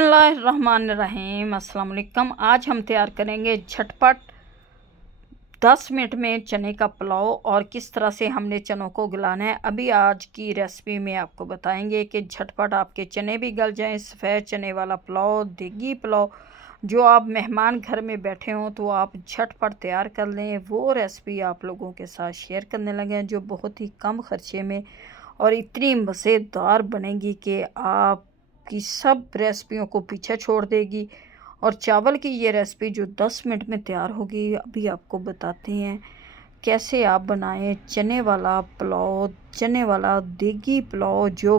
बिस्मिल्लाहिर्रहमानिर्रहीम। अस्सलाम वालेकुम। आज हम तैयार करेंगे झटपट 10 मिनट में चने का पुलाव और किस तरह से हमने चनों को गलाना है। अभी आज की रेसिपी में आपको बताएंगे कि झटपट आपके चने भी गल जाएं। सफ़ेद चने वाला पुलाव, देगी पुलाव, जो आप मेहमान घर में बैठे हों तो आप झटपट तैयार कर लें। वो रेसिपी आप लोगों के साथ शेयर करने लगे हैं जो बहुत ही कम खर्चे में और इतनी मज़ेदार बनेगी कि आप की सब रेसिपियों को पीछे छोड़ देगी। और चावल की ये रेसिपी जो 10 मिनट में तैयार होगी, अभी आपको बताते हैं कैसे आप बनाएं चने वाला पुलाव, चने वाला देगी पुलाव जो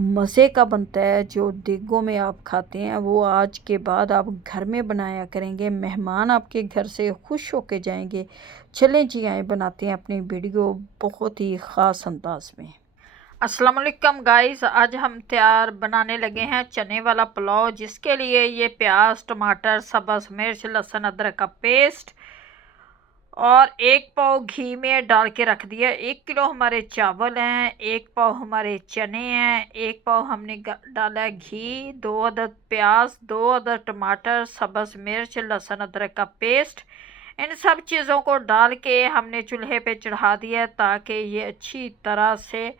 मज़े का बनता है, जो देगों में आप खाते हैं। वो आज के बाद आप घर में बनाया करेंगे, मेहमान आपके घर से खुश होके जाएंगे। चलें जी, आए बनाते हैं अपनी वीडियो बहुत ही ख़ास अंदाज में। अस्सलाम वालेकुम गाइस, आज हम तैयार बनाने लगे हैं चने वाला पुलाव, जिसके लिए ये प्याज, टमाटर, सब्ज़ मिर्च, लहसुन, अदरक का पेस्ट और 1 पाव घी में डाल के रख दिया। 1 किलो हमारे चावल हैं, 1 पाव हमारे चने हैं, 1 पाव हमने डाला है घी, 2 अदद प्याज, 2 अदद टमाटर, सब्ज़ मिर्च, लहसुन अदरक का पेस्ट। इन सब चीज़ों को डाल के हमने चूल्हे पे चढ़ा दिया ताकि ये अच्छी तरह से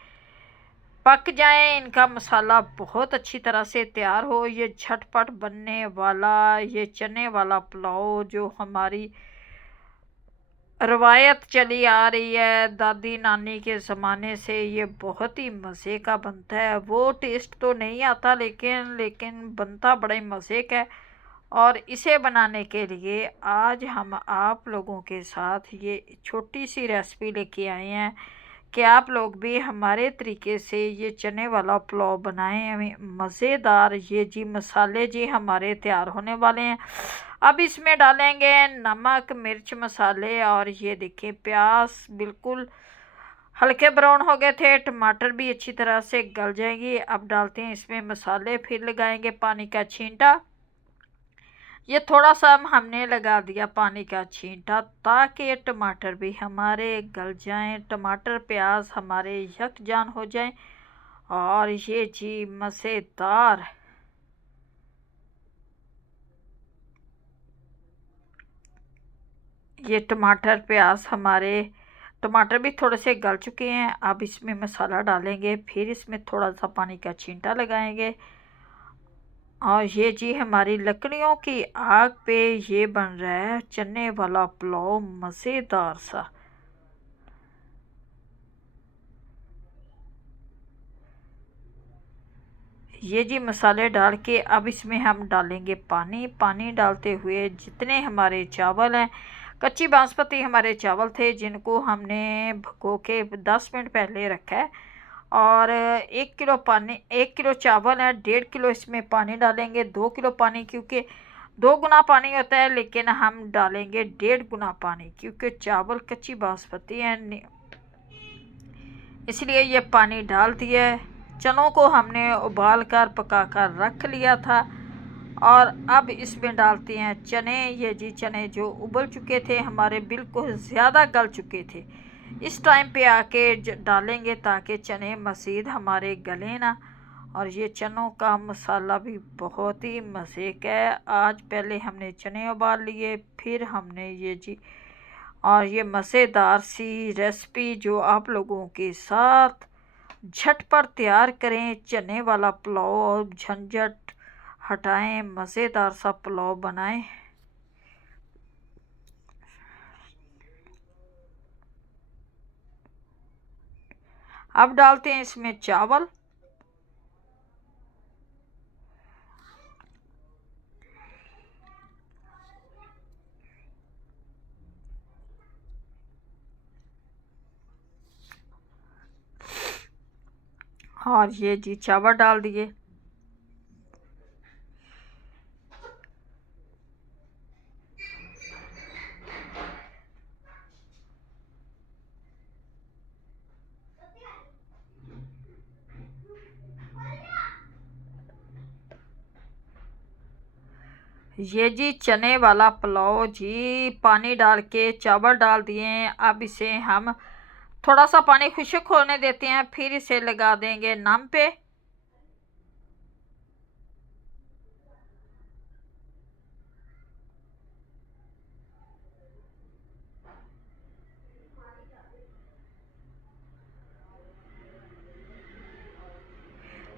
पक जाए, इनका मसाला बहुत अच्छी तरह से तैयार हो। ये झटपट बनने वाला ये चने वाला पुलाव जो हमारी रवायत चली आ रही है दादी नानी के ज़माने से, ये बहुत ही मज़े का बनता है। वो टेस्ट तो नहीं आता लेकिन बनता बड़े मज़े का है। और इसे बनाने के लिए आज हम आप लोगों के साथ ये छोटी सी रेसिपी लेके आए हैं कि आप लोग भी हमारे तरीके से ये चने वाला पुलाव बनाएं मज़ेदार। ये जी मसाले जी हमारे तैयार होने वाले हैं। अब इसमें डालेंगे नमक, मिर्च, मसाले और ये देखिए प्याज बिल्कुल हल्के ब्राउन हो गए थे, टमाटर भी अच्छी तरह से गल जाएंगी। अब डालते हैं इसमें मसाले, फिर लगाएंगे पानी का छींटा। ये थोड़ा सा हमने लगा दिया पानी का छींटा ताकि टमाटर भी हमारे गल जाएं, टमाटर प्याज हमारे यकजान हो जाएं। और ये जी मज़ेदार ये टमाटर प्याज टमाटर भी थोड़े से गल चुके हैं। अब इसमें मसाला डालेंगे, फिर इसमें थोड़ा सा पानी का छींटा लगाएंगे। और ये जी हमारी लकड़ियों की आग पे ये बन रहा है चने वाला पुलाव मज़ेदार सा। ये जी मसाले डाल के अब इसमें हम डालेंगे पानी। पानी डालते हुए जितने हमारे चावल हैं, कच्ची बासमती हमारे चावल थे जिनको हमने भगो के 10 मिनट पहले रखा है। और 1 किलो पानी, 1 किलो चावल है, 1.5 किलो इसमें पानी डालेंगे। 2 किलो पानी क्योंकि 2 गुना पानी होता है, लेकिन हम डालेंगे 1.5 गुना पानी क्योंकि चावल कच्ची बासमती है, इसलिए ये पानी डाल दिया है। चनों को हमने उबाल कर पका कर रख लिया था और अब इसमें डालते हैं चने। ये जी चने जो उबल चुके थे हमारे, बिल्कुल ज़्यादा गल चुके थे, इस टाइम पे आके डालेंगे ताकि चने मज़ीद हमारे गले ना। और ये चनों का मसाला भी बहुत ही मज़े का है। आज पहले हमने चने उबाल लिए, फिर हमने ये जी और ये मज़ेदार सी रेसिपी जो आप लोगों के साथ झटपट तैयार करें चने वाला पुलाव और झंझट हटाएं, मज़ेदार सा पुलाव बनाएं। अब डालते हैं इसमें चावल। और ये जी चावल डाल दिए। ये जी चने वाला पुलाव जी, पानी डाल के चावल डाल दिए। अब इसे हम थोड़ा सा पानी खुश्क होने देते हैं, फिर इसे लगा देंगे नम पे।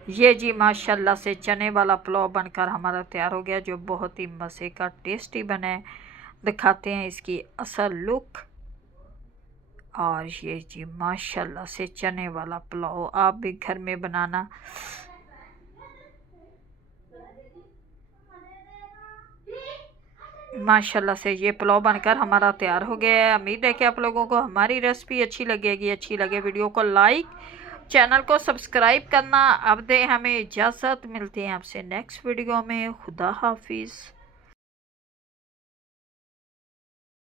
ये जी माशाल्लाह से चने वाला पुलाव बनकर हमारा तैयार हो गया, जो बहुत ही मज़े का टेस्टी बना है। दिखाते हैं इसकी असल लुक। और ये जी माशाल्लाह से चने वाला पुलाव आप भी घर में बनाना। माशाल्लाह से ये पुलाव बनकर हमारा तैयार हो गया है। उम्मीद है कि आप लोगों को हमारी रेसिपी अच्छी लगेगी। अच्छी लगे वीडियो को लाइक, चैनल को सब्सक्राइब करना। अब दे हमें इजाज़त, मिलते हैं आपसे नेक्स्ट वीडियो में। खुदा हाफिज़।